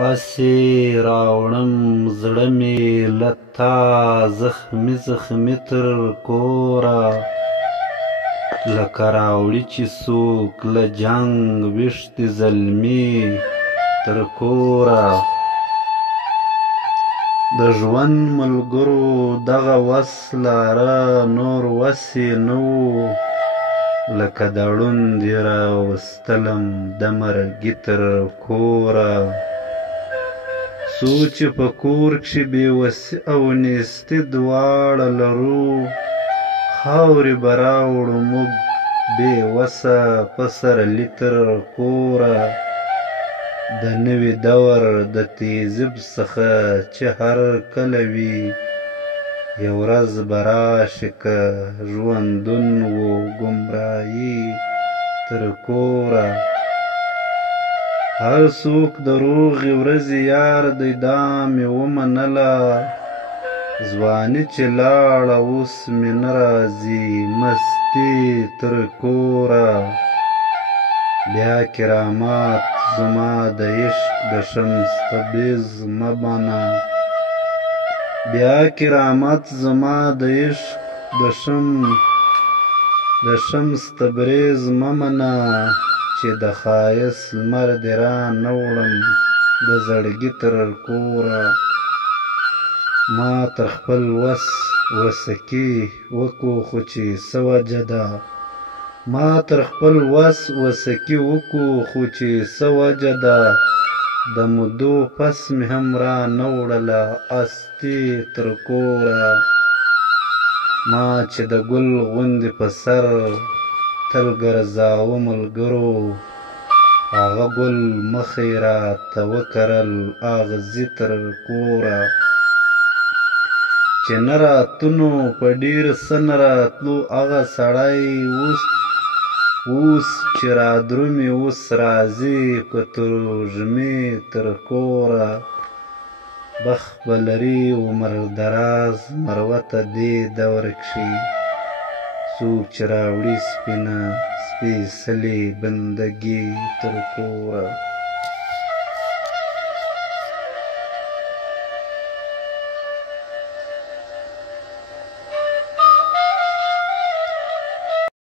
هسې راوړم زړه مې له تا زخمي زخمي تر کوره، لکه راوړي چې څوک له جنګ ویښتې زلمي تر کوره. د ژوند ملګرو دغه وس لاره نور وس یې نه و، لکه د ړوندې راوستلم د مرګي تر کوره. څو چې په کور کښې بېوسي او نیستي دواړه لرو، خاورې به راوړو موږ بې وسه پسرلي تر کوره. د نوي دور د تهذیب څخه چې هر کله وي، یو ورځ به راشي که ژوندون و ګمراهي تر کوره. هر څوک د روغې ورځې یار دی دا مې ومنله، ځواني چې لاړه اوس مې نه راځي مستي تر کوره. بیا کرامات زما د عشق د شمس تبریز مه منه، بیا کرامت زما د عشق د شمس تبریز مه منه، چې د ښایست لمر دې را نه وړم د زړګي تر کوره. ما تر خپل وس وسکي وکړو خو چې څه وجه ده، ما تر خپل وس وسکي وکړو خو چې څه وجه ده، د مودو پس مې هم را نه وړله هستي تر کوره. ما چې د ګل غوندې په سر تل ګرځاوه ملګرو، هغه ګل مخې راته وکرل اغزي تر کوره. چې نه راتلو په ډېر څه نه راتلو هغه سړی اوس چې رادرومي اوس راځي په تروږمي تر کوره. بخت به لري عمر دراز مروته دې دور کښې، څوک چې راوړي سپینه سپېڅلې بندګي تر کوره.